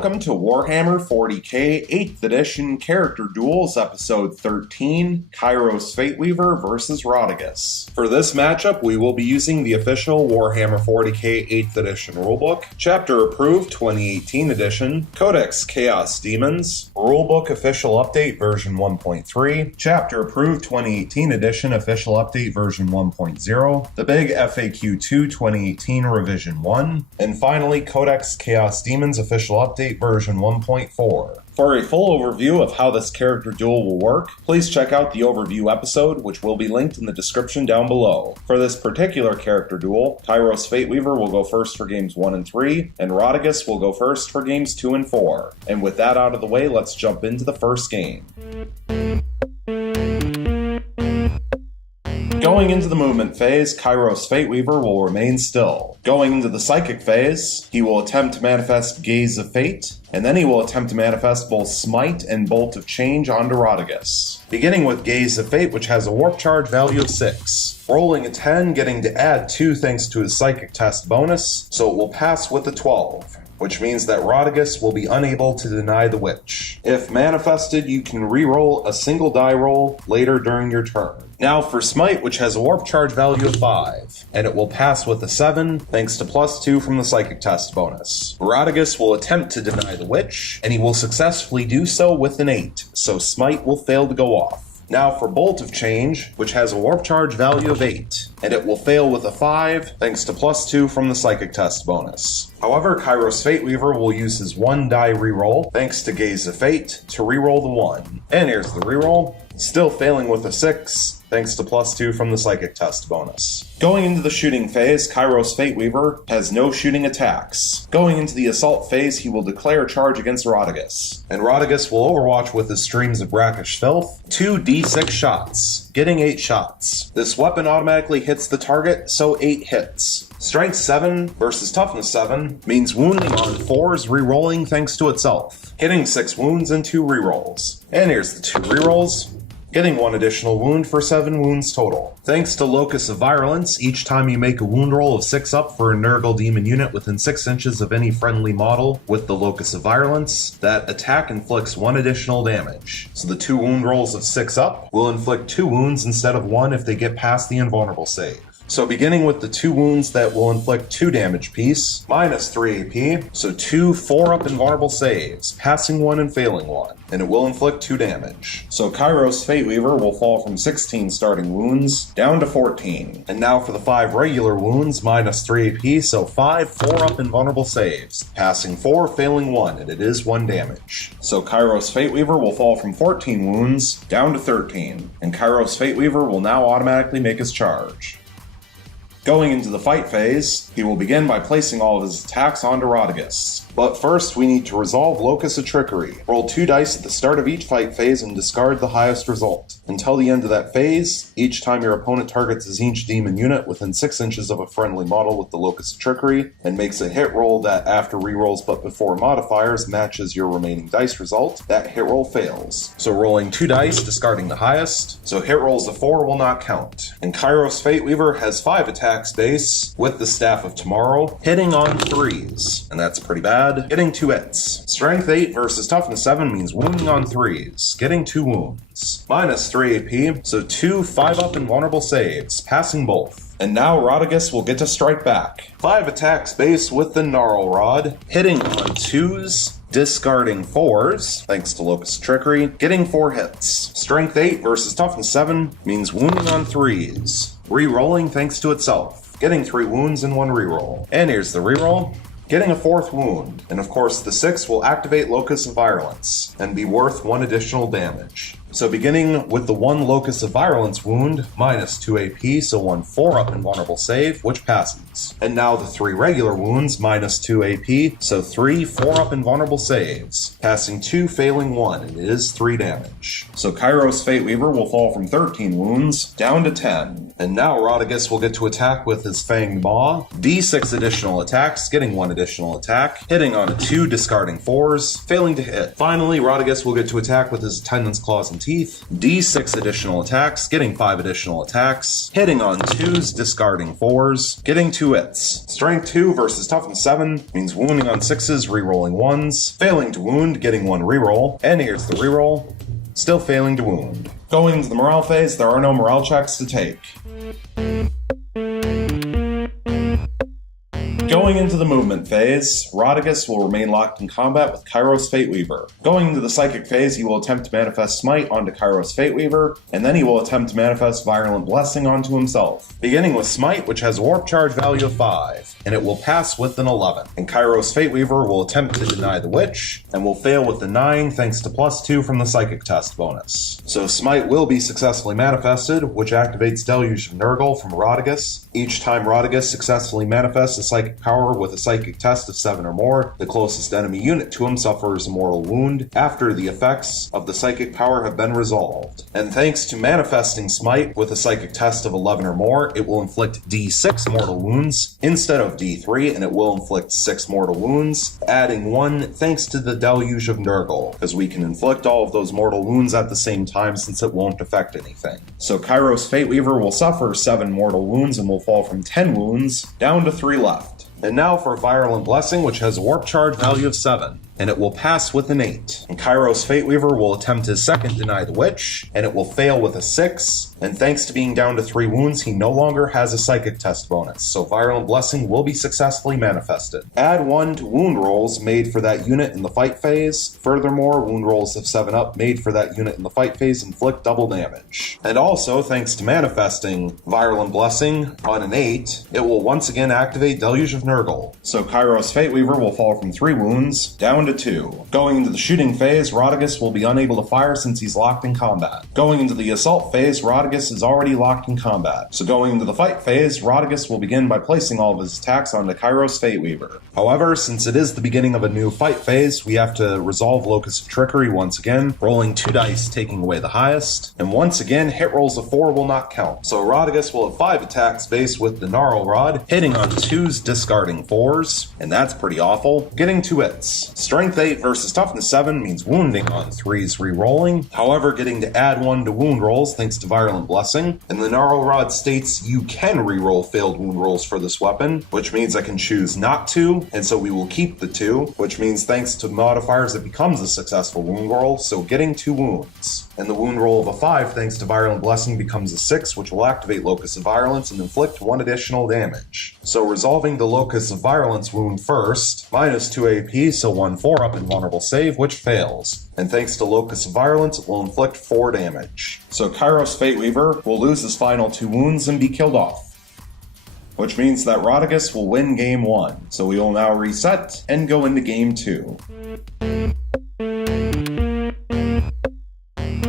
Welcome to Warhammer 40k 8th edition Character Duels episode 13, Kairos Fateweaver vs Rotigus. For this matchup, we will be using the official Warhammer 40k 8th edition rulebook, Chapter Approved 2018 edition, Codex Chaos Demons, Rulebook Official Update version 1.3, Chapter Approved 2018 edition Official Update version 1.0, the Big FAQ 2 2018 revision 1, and finally Codex Chaos Demons Official Update version 1.4. For a full overview of how this character duel will work, please check out the overview episode, which will be linked in the description down below. For this particular character duel, Kairos Fateweaver will go first for games 1 and 3, and Rotigus will go first for games 2 and 4. And with that out of the way, let's jump into the first game. Going into the movement phase, Kairos Fateweaver will remain still. Going into the psychic phase, he will attempt to manifest Gaze of Fate, and then he will attempt to manifest both Smite and Bolt of Change onto Rotigus. Beginning with Gaze of Fate, which has a warp charge value of 6. Rolling a 10, getting to add 2 thanks to his psychic test bonus, so it will pass with a 12. Which means that Rotigus will be unable to deny the witch. If manifested, you can reroll a single die roll later during your turn. Now for Smite, which has a warp charge value of 5, and it will pass with a 7, thanks to +2 from the psychic test bonus. Rotigus will attempt to deny the witch, and he will successfully do so with an 8, so Smite will fail to go off. Now for Bolt of Change, which has a warp charge value of 8, and it will fail with a 5, thanks to +2 from the psychic test bonus. However, Kairos Fateweaver will use his 1 die reroll, thanks to Gaze of Fate, to reroll the 1. And here's the reroll, still failing with a 6, thanks to +2 from the psychic test bonus. Going into the shooting phase, Kairos Fateweaver has no shooting attacks. Going into the assault phase, he will declare charge against Rotigus. And Rotigus will overwatch with his streams of brackish filth, 2 d6 shots, getting 8 shots. This weapon automatically hits the target, so 8 hits. Strength 7 versus Toughness 7 means wounding on 4s rerolling thanks to itself, hitting 6 wounds and 2 rerolls. And here's the 2 rerolls. Getting 1 additional wound for 7 wounds total. Thanks to Locus of Virulence, each time you make a wound roll of 6 up for a Nurgle demon unit within 6 inches of any friendly model with the Locus of Virulence, that attack inflicts 1 additional damage. So the 2 wound rolls of 6 up will inflict 2 wounds instead of 1 if they get past the invulnerable save. So beginning with the 2 wounds that will inflict 2 damage piece, -3 AP, so 2 4-up invulnerable saves, passing 1 and failing 1, and it will inflict 2 damage. So Kairos Fateweaver will fall from 16 starting wounds down to 14. And now for the 5 regular wounds, -3 AP, so 5 4-up invulnerable saves, passing 4, failing 1, and it is 1 damage. So Kairos Fateweaver will fall from 14 wounds down to 13, and Kairos Fateweaver will now automatically make his charge. Going into the fight phase, he will begin by placing all of his attacks onto Rotigus. But first, we need to resolve Locus of Trickery. Roll 2 dice at the start of each fight phase and discard the highest result. Until the end of that phase, each time your opponent targets a Tzeentch demon unit within 6 inches of a friendly model with the Locus of Trickery and makes a hit roll that after rerolls but before modifiers matches your remaining dice result, that hit roll fails. So rolling 2 dice, discarding the highest, so hit rolls of 4 will not count. And Kairos Fateweaver has 5 attacks base with the Staff of Tomorrow, hitting on 3s, and that's pretty bad. Getting 2 hits. Strength 8 versus Toughness 7 means wounding on 3s, getting 2 wounds. -3 AP, so 2 5-up invulnerable saves, passing both. And now Rotigus will get to strike back. 5 attacks base with the Gnarl Rod, hitting on 2s, discarding 4s, thanks to Locus Trickery, getting 4 hits. Strength 8 versus Toughness 7 means wounding on 3s, re-rolling thanks to itself, getting 3 wounds and 1 reroll. And here's the reroll. Getting a 4th wound, and of course the 6 will activate Locus of Virulence, and be worth 1 additional damage. So beginning with the 1 Locus of Virulence wound, -2 AP, so 1 4-up invulnerable save, which passes. And now the 3 regular wounds, -2 AP, so 3 4-up invulnerable saves, passing 2, failing 1, and it is 3 damage. So Kairos Fateweaver will fall from 13 wounds down to 10. And now Rotigus will get to attack with his Fanged Maw, D6 additional attacks, getting 1 additional attack, hitting on a 2, discarding 4s, failing to hit. Finally, Rotigus will get to attack with his Attendant's Claws and teeth, D6 additional attacks, getting 5 additional attacks, hitting on 2s, discarding 4s, getting 2 hits. Strength 2 versus Toughness 7 means wounding on 6s, rerolling 1s, failing to wound, getting 1 reroll, and here's the reroll, still failing to wound. Going into the morale phase, there are no morale checks to take. Going into the movement phase, Rotigus will remain locked in combat with Kairos Fateweaver. Going into the psychic phase, he will attempt to manifest Smite onto Kairos Fateweaver, and then he will attempt to manifest Virulent Blessing onto himself. Beginning with Smite, which has a warp charge value of 5, and it will pass with an 11. And Kairos Fateweaver will attempt to deny the Witch, and will fail with the 9 thanks to +2 from the psychic test bonus. So Smite will be successfully manifested, which activates Deluge of Nurgle from Rotigus. Each time Rotigus successfully manifests a psychic power with a psychic test of 7 or more, the closest enemy unit to him suffers a mortal wound after the effects of the psychic power have been resolved. And thanks to manifesting Smite with a psychic test of 11 or more, it will inflict D6 mortal wounds instead of D3, and it will inflict 6 mortal wounds, adding 1 thanks to the Deluge of Nurgle, because we can inflict all of those mortal wounds at the same time since it won't affect anything. So Kairos Fateweaver will suffer 7 mortal wounds and will fall from 10 wounds down to 3 left. And now for Virulent Blessing, which has a warp charge value of 7, and it will pass with an 8. And Kairos Fateweaver will attempt his second Deny the Witch, and it will fail with a 6, and thanks to being down to 3 wounds, he no longer has a psychic test bonus, so Virulent Blessing will be successfully manifested. Add 1 to wound rolls made for that unit in the fight phase. Furthermore, wound rolls of 7 up made for that unit in the fight phase inflict double damage. And also, thanks to manifesting Virulent Blessing on an 8, it will once again activate Deluge of Nurgle. So Kairos Fateweaver will fall from 3 wounds down to 2. Going into the shooting phase, Rotigus will be unable to fire since he's locked in combat. Going into the assault phase, Rotigus is already locked in combat. So going into the fight phase, Rotigus will begin by placing all of his attacks onto Kairos Fateweaver. However, since it is the beginning of a new fight phase, we have to resolve Locus of Trickery once again, rolling 2 dice, taking away the highest. And once again, hit rolls of 4 will not count. So Rotigus will have 5 attacks based with the Gnarl Rod, hitting on 2s, discarding 4s, and that's pretty awful, getting 2 hits. Strength 8 versus Toughness 7 means wounding on 3s re-rolling, however getting to add 1 to wound rolls thanks to Virulent Blessing, and the Gnarl Rod states you can re-roll failed wound rolls for this weapon, which means I can choose not to, and so we will keep the 2, which means thanks to modifiers it becomes a successful wound roll, so getting 2 wounds. And the wound roll of a 5 thanks to Virulent Blessing becomes a 6, which will activate Locus of Virulence and inflict 1 additional damage. So resolving the Locus of Virulence wound first, minus 2 AP, so 1 4-up invulnerable save, which fails. And thanks to Locus of Virulence, it will inflict 4 damage. So Kairos Fateweaver will lose his final 2 wounds and be killed off, which means that Rotigus will win game 1. So we will now reset and go into game 2.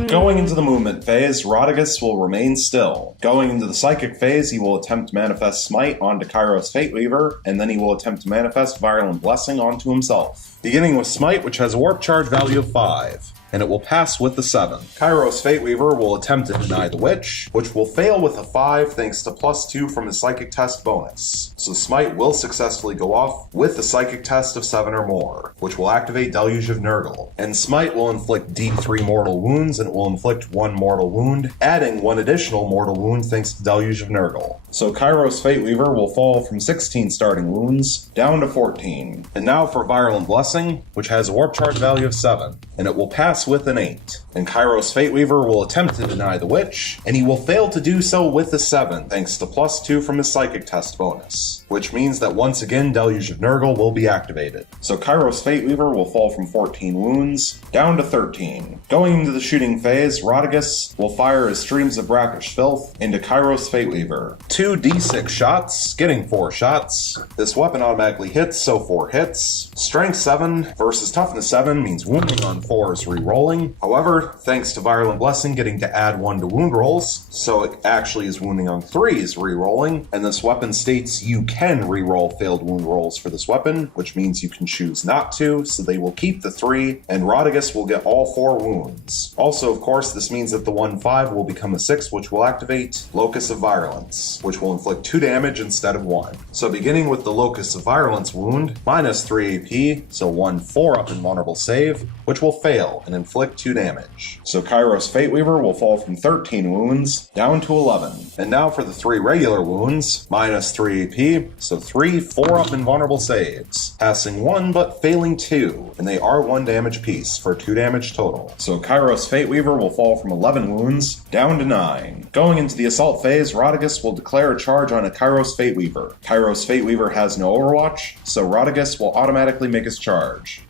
Going into the movement phase, Rotigus will remain still. Going into the psychic phase, he will attempt to manifest Smite onto Kairos Fateweaver, and then he will attempt to manifest Virulent Blessing onto himself. Beginning with Smite, which has a warp charge value of 5. And it will pass with the 7. Kairos Fateweaver will attempt to deny the Witch, which will fail with a 5 thanks to +2 from his psychic test bonus. So Smite will successfully go off with the psychic test of 7 or more, which will activate Deluge of Nurgle. And Smite will inflict D3 mortal wounds, and it will inflict 1 mortal wound, adding 1 additional mortal wound thanks to Deluge of Nurgle. So Kairos Fateweaver will fall from 16 starting wounds down to 14. And now for Virulent Blessing, which has a warp charge value of 7, and it will pass with an 8. And Kairos Fateweaver will attempt to deny the Witch, and he will fail to do so with a 7 thanks to +2 from his psychic test bonus, which means that once again Deluge of Nurgle will be activated. So Kairos Fateweaver will fall from 14 wounds down to 13. Going into the shooting phase, Rotigus will fire his streams of brackish filth into Kairos Fateweaver. 2 D6 shots, getting 4 shots. This weapon automatically hits, so 4 hits. Strength 7 versus Toughness 7 means wounding on 4s re-rolling. However, thanks to Virulent Blessing getting to add 1 to wound rolls, so it actually is wounding on 3s re-rolling, and this weapon states you can re-roll failed wound rolls for this weapon, which means you can choose not to, so they will keep the 3, and Rotigus will get all 4 wounds. Also, of course, this means that the 1/5 will become a 6, which will activate Locus of Virulence, which will inflict 2 damage instead of 1. So beginning with the Locus of Virulence wound, minus 3 AP, so 1 4-up invulnerable save, which will fail and inflict 2 damage. So Kairos Fateweaver will fall from 13 wounds down to 11. And now for the 3 regular wounds, minus 3 AP, so 3 4-up invulnerable saves, passing 1 but failing 2, and they are 1 damage piece for 2 damage total. So Kairos Fateweaver will fall from 11 wounds down to 9. Going into the assault phase, Rotigus will declare a charge on a Kairos Fateweaver. Kairos Fateweaver has no overwatch, so Rotigus will automatically make his charge.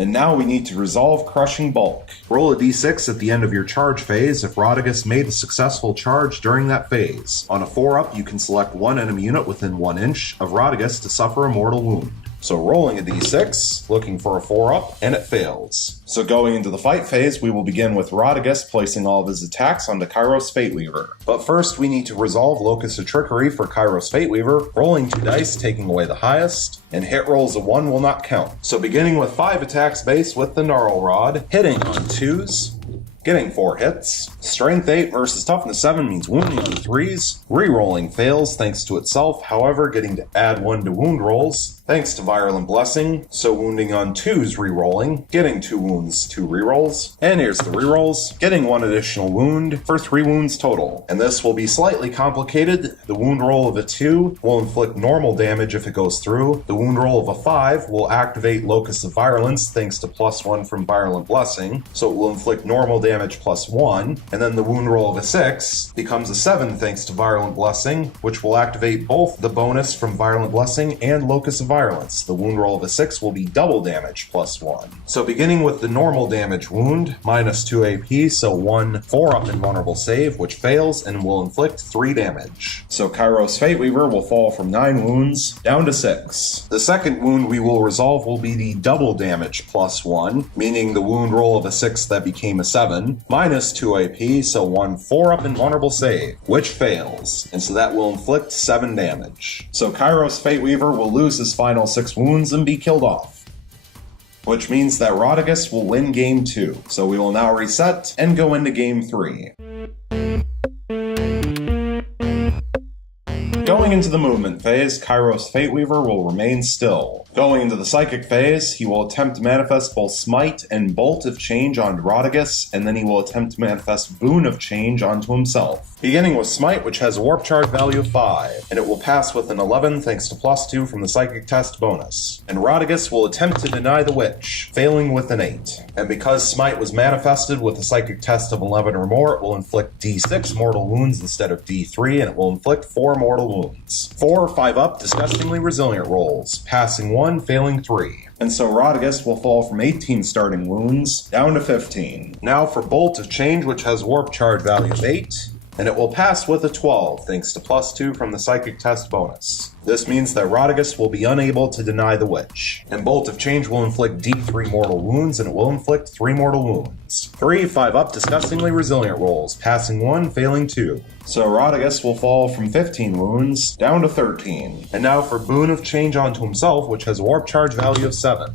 And now we need to resolve Crushing Bulk. Roll a d6 at the end of your charge phase if Rotigus made a successful charge during that phase. On a 4-up, you can select one enemy unit within 1 inch of Rotigus to suffer a mortal wound. So rolling a d6, looking for a 4-up, and it fails. So going into the fight phase, we will begin with Rotigus placing all of his attacks onto Kairos Fateweaver. But first, we need to resolve Locus of Trickery for Kairos Fateweaver, rolling 2 dice, taking away the highest, and hit rolls of 1 will not count. So beginning with 5 attacks base with the Gnarl Rod, hitting on 2s, getting 4 hits. Strength 8 versus Toughness 7 means wounding on 3s. Rerolling fails thanks to itself, however getting to add 1 to wound rolls thanks to Virulent Blessing, so wounding on 2s rerolling, getting 2 wounds, 2 rerolls. And here's the rerolls, getting 1 additional wound for 3 wounds total. And this will be slightly complicated. The wound roll of a 2 will inflict normal damage if it goes through. The wound roll of a 5 will activate Locus of Virulence thanks to +1 from Virulent Blessing, so it will inflict normal damage +1. And then the wound roll of a 6 becomes a 7 thanks to Virulent Blessing, which will activate both the bonus from Virulent Blessing and Locus of Virulence. The wound roll of a 6 will be double damage +1. So beginning with the normal damage wound, minus 2 AP, so 1 4-up invulnerable save, which fails and will inflict 3 damage. So Kairos Fateweaver will fall from 9 wounds down to 6. The second wound we will resolve will be the double damage +1, meaning the wound roll of a 6 that became a 7, minus 2 AP, so 1 4-up invulnerable save, which fails, and so that will inflict 7 damage. So Kairos Fateweaver will lose his final 6 wounds and be killed off, which means that Rotigus will win Game 2. So we will now reset and go into Game 3. Going into the movement phase, Kairos Fateweaver will remain still. Going into the psychic phase, he will attempt to manifest both Smite and Bolt of Change onto Rotigus, and then he will attempt to manifest Boon of Change onto himself. Beginning with Smite, which has a warp charge value of 5, and it will pass with an 11 thanks to +2 from the psychic test bonus. And Rotigus will attempt to deny the witch, failing with an 8. And because Smite was manifested with a psychic test of 11 or more, it will inflict d6 mortal wounds instead of d3, and it will inflict 4 mortal wounds. 4 5-up disgustingly resilient rolls, passing 1, failing 3. And so Rotigus will fall from 18 starting wounds down to 15. Now for Bolt of Change, which has warp charge value of 8, and it will pass with a 12 thanks to +2 from the psychic test bonus. This means that Rotigus will be unable to deny the witch. And Bolt of Change will inflict d3 mortal wounds, and it will inflict 3 mortal wounds. 3 5-up disgustingly resilient rolls, passing 1, failing 2. So Rotigus will fall from 15 wounds down to 13. And now for Boon of Change onto himself, which has a warp charge value of 7.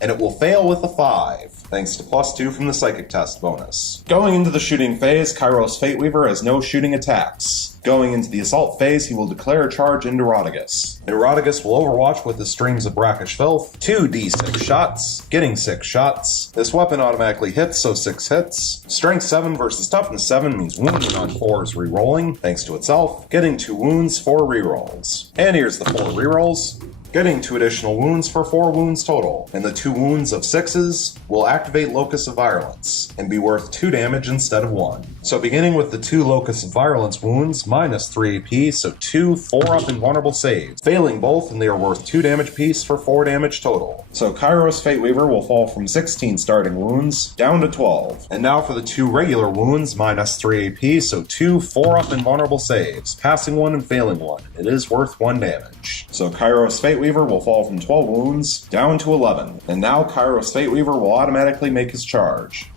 And it will fail with a 5, thanks to +2 from the psychic test bonus. Going into the shooting phase, Kairos Fateweaver has no shooting attacks. Going into the assault phase, he will declare a charge into Rotigus. And Rotigus will overwatch with the streams of brackish filth, 2 d6 shots, getting 6 shots. This weapon automatically hits, so 6 hits. Strength 7 versus Toughness 7 means wounding on 4s rerolling, thanks to itself, getting 2 wounds, 4 rerolls. And here's the 4 rerolls. Getting 2 additional wounds for 4 wounds total, and the 2 wounds of 6s will activate Locus of Virulence, and be worth 2 damage instead of 1. So beginning with the 2 Locus of Virulence wounds, minus 3 AP, so 2 4-up invulnerable saves, failing both, and they are worth 2 damage piece for 4 damage total. So Kairos Fateweaver will fall from 16 starting wounds down to 12. And now for the 2 regular wounds, minus 3 AP, so 2 4-up invulnerable saves, passing 1 and failing 1. It is worth 1 damage. So Kairos Fateweaver will fall from 12 wounds down to 11, and now Kairos Fateweaver will automatically make his charge.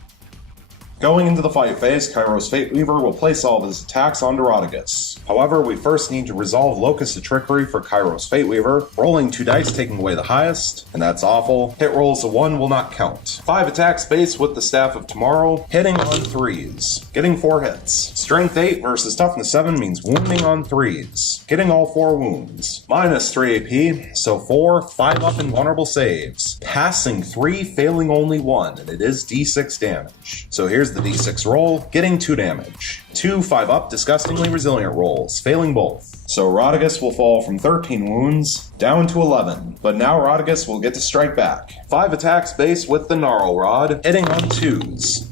Going into the fight phase, Kairos Fateweaver will place all of his attacks onto Rotigus. However, we first need to resolve Locus of Trickery for Kairos Fateweaver, rolling 2 dice taking away the highest, and that's awful. Hit rolls of 1 will not count. 5 attacks base with the Staff of Tomorrow, hitting on 3s, getting 4 hits. Strength 8 versus Toughness 7 means wounding on 3s, getting all 4 wounds. Minus 3 AP, so 4, 5 up invulnerable saves, passing 3, failing only 1, and it is D6 damage. So here's the D6 roll, getting 2 damage. 2 5 up disgustingly resilient rolls, failing both. So Rotigus will fall from 13 wounds down to 11, but now Rotigus will get to strike back. 5 attacks base with the Gnarl Rod, hitting on 2s,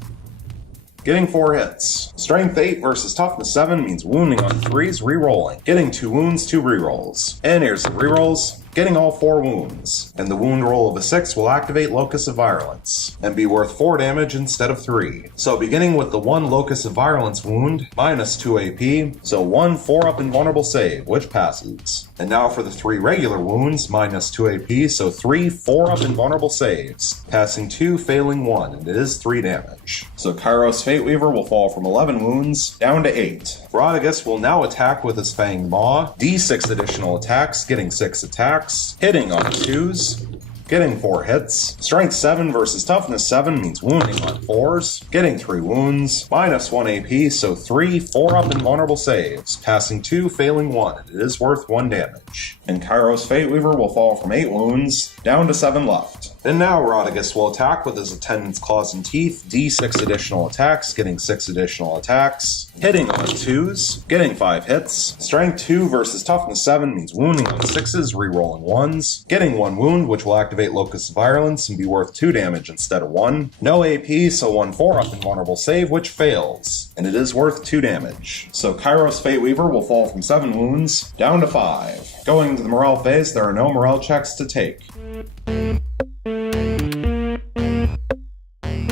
getting 4 hits. Strength 8 versus Toughness 7 means wounding on 3s, re-rolling, getting 2 wounds, 2 re-rolls. And here's the re-rolls, getting all 4 wounds, and the wound roll of a 6 will activate Locus of Virulence, and be worth 4 damage instead of 3. So beginning with the 1 Locus of Virulence wound, minus 2 AP, so 1 4-up invulnerable save, which passes. And now for the 3 regular wounds, minus 2 AP, so 3 4-up invulnerable saves, passing 2, failing 1, and it is 3 damage. So Kairos Fateweaver will fall from 11 wounds down to 8. Rotigus will now attack with his Fanged Maw, D6 additional attacks, getting 6 attacks, hitting on 2s, getting 4 hits. Strength 7 versus Toughness 7 means wounding on 4s, getting 3 wounds, minus 1 AP, so 3 4-up invulnerable saves, passing 2, failing 1, and it is worth 1 damage. And Kairos Fateweaver will fall from 8 wounds down to 7 left. And now Rotigus will attack with his Attendant's Claws and Teeth, D6 additional attacks, getting 6 additional attacks, hitting on 2s, getting 5 hits. Strength 2 versus Toughness 7 means wounding on 6s, re-rolling 1s, getting 1 wound, which will activate Locus of Virulence and be worth 2 damage instead of 1. No AP, so 1 4-up invulnerable save, which fails, and it is worth 2 damage. So Kairos Fateweaver will fall from 7 wounds down to 5. Going into the morale phase, there are no morale checks to take.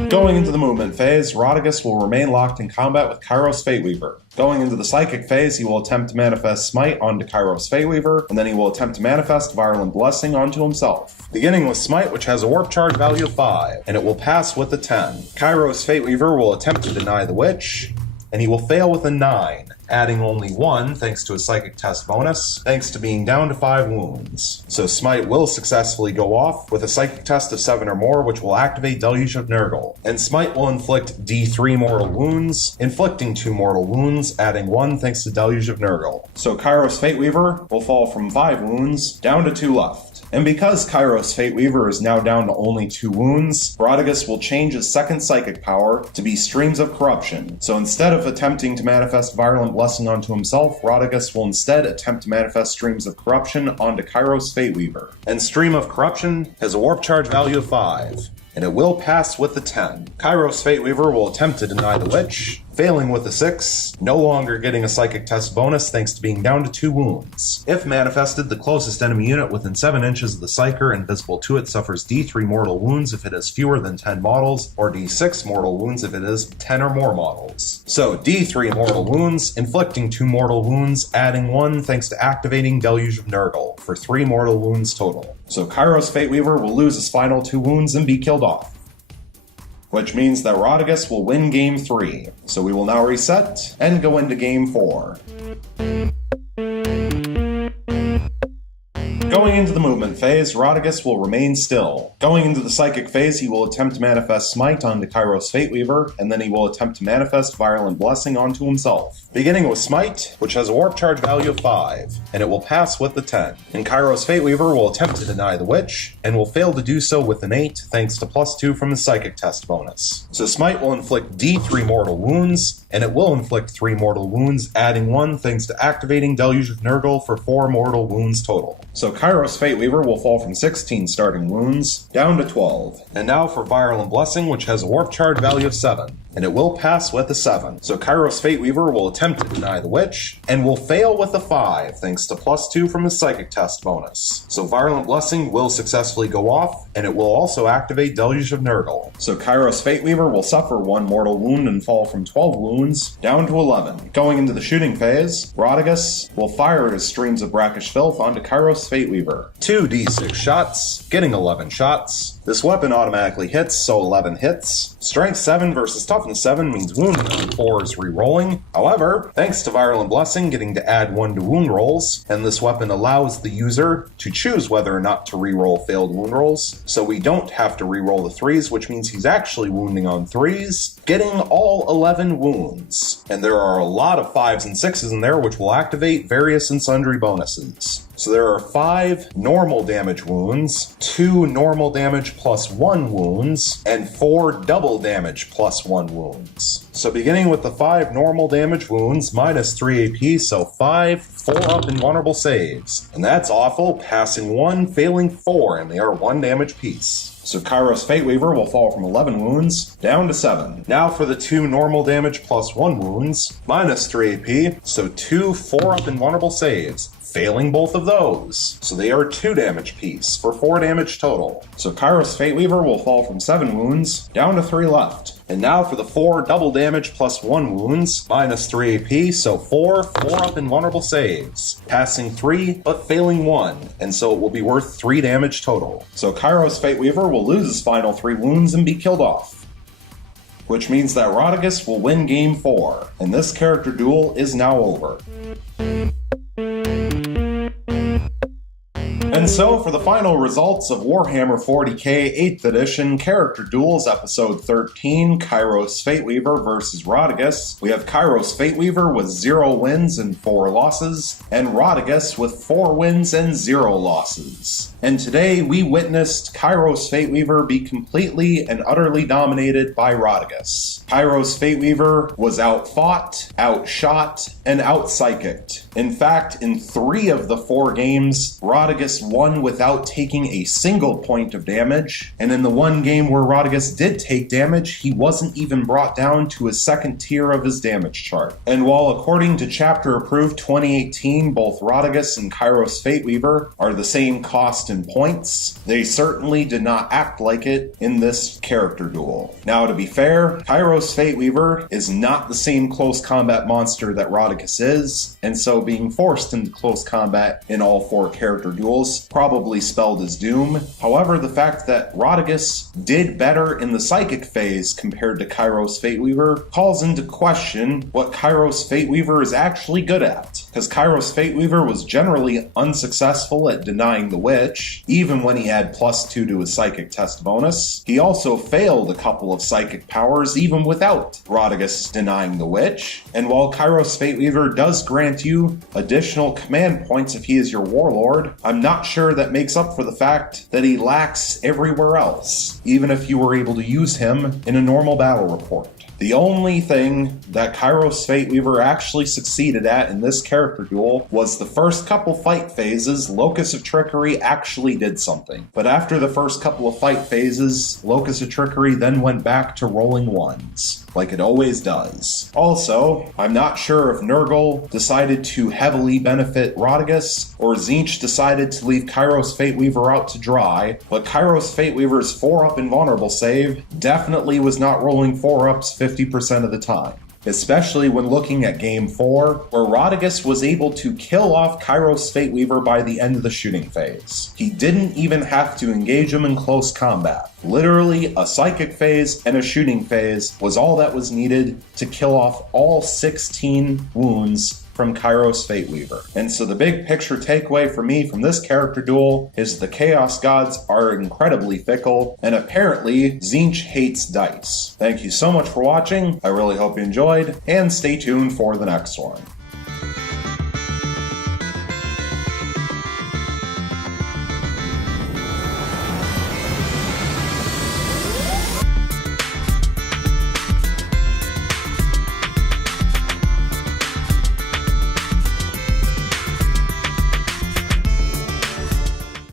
Going into the movement phase, Rotigus will remain locked in combat with Kairos Fateweaver. Going into the psychic phase, he will attempt to manifest Smite onto Kairos Fateweaver, and then he will attempt to manifest Virulent Blessing onto himself. Beginning with Smite, which has a warp charge value of 5, and it will pass with a 10. Kairos Fateweaver will attempt to deny the Witch, and he will fail with a 9, adding only 1 thanks to a psychic test bonus, thanks to being down to 5 wounds. So Smite will successfully go off with a psychic test of 7 or more, which will activate Deluge of Nurgle. And Smite will inflict D3 mortal wounds, inflicting 2 mortal wounds, adding 1 thanks to Deluge of Nurgle. So Kairos Fateweaver will fall from 5 wounds down to 2 left. And because Kairos Fateweaver is now down to only 2 wounds, Rotigus will change his second psychic power to be Streams of Corruption. So instead of attempting to manifest Virulent Blessing onto himself, Rotigus will instead attempt to manifest Streams of Corruption onto Kairos Fateweaver. And Stream of Corruption has a warp charge value of 5, and it will pass with the 10. Kairos Fateweaver will attempt to deny the Witch, failing with a 6, no longer getting a psychic test bonus thanks to being down to 2 wounds. If manifested, the closest enemy unit within 7 inches of the Psyker and visible to it suffers D3 mortal wounds if it has fewer than 10 models, or D6 mortal wounds if it is 10 or more models. So D3 mortal wounds, inflicting 2 mortal wounds, adding 1 thanks to activating Deluge of Nurgle, for 3 mortal wounds total. So Kairos Fateweaver will lose his final 2 wounds and be killed off, which means that Rotigus will win Game 3. So we will now reset and go into Game 4. Going into the movement phase, Rotigus will remain still. Going into the psychic phase, he will attempt to manifest Smite onto Kairos Fateweaver, and then he will attempt to manifest Virulent Blessing onto himself. Beginning with Smite, which has a warp charge value of 5, and it will pass with the 10. And Kairos Fateweaver will attempt to deny the Witch, and will fail to do so with an 8, thanks to +2 from his psychic test bonus. So Smite will inflict D3 mortal wounds, and it will inflict 3 mortal wounds, adding 1 thanks to activating Deluge of Nurgle for 4 mortal wounds total. So Kairos Fateweaver will fall from 16 starting wounds down to 12. And now for Virulent Blessing, which has a warp charge value of 7, and it will pass with a 7. So Kairos Fateweaver will attempt to deny the Witch, and will fail with a 5, thanks to +2 from his psychic test bonus. So Virulent Blessing will successfully go off, and it will also activate Deluge of Nurgle. So Kairos Fateweaver will suffer 1 mortal wound and fall from 12 wounds down to 11. Going into the shooting phase, Rotigus will fire his Streams of Brackish Filth onto Kairos Fateweaver. 2 D6 shots, getting 11 shots, This weapon automatically hits, so 11 hits. Strength 7 versus Toughness 7 means wounding on 4 is re-rolling. However, thanks to Virulent Blessing getting to add 1 to wound rolls, and this weapon allows the user to choose whether or not to re-roll failed wound rolls, so we don't have to re-roll the 3s, which means he's actually wounding on 3s, getting all 11 wounds. And there are a lot of 5s and 6s in there, which will activate various and sundry bonuses. So there are 5 normal damage wounds, 2 normal damage plus 1 wounds, and 4 double damage plus 1 wounds. So beginning with the 5 normal damage wounds, minus 3 AP, so 5, 4 up invulnerable saves. And that's awful, passing 1, failing 4, and they are 1 damage piece. So Kairos Fateweaver will fall from 11 wounds down to 7. Now for the 2 normal damage plus 1 wounds, minus 3 AP, so 2 4 up invulnerable saves, failing both of those. So they are 2 damage piece for 4 damage total. So Kairos Fateweaver will fall from 7 wounds down to 3 left. And now for the 4 double damage plus 1 wounds, minus 3 AP, so 4 up invulnerable saves, passing 3 but failing 1, and so it will be worth 3 damage total. So Kairos Fateweaver will lose his final 3 wounds and be killed off, which means that Rotigus will win game 4, and this character duel is now over. And so, for the final results of Warhammer 40k 8th edition Character Duels Episode 13, Kairos Fateweaver vs. Rotigus, we have Kairos Fateweaver with 0 wins and 4 losses, and Rotigus with 4 wins and 0 losses. And today we witnessed Kairos Fateweaver be completely and utterly dominated by Rotigus. Kairos Fateweaver was outfought, outshot, and out-psychicked. In fact, in 3 of the 4 games, Rotigus won without taking a single point of damage, and in the 1 game where Rotigus did take damage, he wasn't even brought down to his 2nd tier of his damage chart. And while according to Chapter Approved 2018, both Rotigus and Kairos Fateweaver are the same cost in points, they certainly did not act like it in this character duel. Now, to be fair, Kairos Fateweaver is not the same close combat monster that Rotigus is, and so being forced into close combat in all 4 character duels probably spelled his doom. However, the fact that Rotigus did better in the psychic phase compared to Kairos Fateweaver calls into question what Kairos Fateweaver is actually good at, because Kairos Fateweaver was generally unsuccessful at denying the witch, even when he had +2 to his psychic test bonus. He also failed a couple of psychic powers even without Rotigus denying the witch, and while Kairos Fateweaver does grant you additional command points if he is your warlord, I'm not sure that makes up for the fact that he lacks everywhere else, even if you were able to use him in a normal battle report. The only thing that Kairos Fateweaver actually succeeded at in this character duel was the first couple fight phases. Locus of Trickery actually did something. But after the first couple of fight phases, Locus of Trickery then went back to rolling 1s, like it always does. Also, I'm not sure if Nurgle decided to heavily benefit Rotigus, or Tzeentch decided to leave Kairos Fateweaver out to dry, but Kairos Fateweaver's 4-up invulnerable save definitely was not rolling 4-ups 50% of the time. Especially when looking at Game 4, where Rotigus was able to kill off Kairos Fateweaver by the end of the shooting phase. He didn't even have to engage him in close combat. Literally, a psychic phase and a shooting phase was all that was needed to kill off all 16 wounds from Kairos Fateweaver. And so the big picture takeaway for me from this character duel is the Chaos Gods are incredibly fickle, and apparently Tzeentch hates dice. Thank you so much for watching, I really hope you enjoyed, and stay tuned for the next one.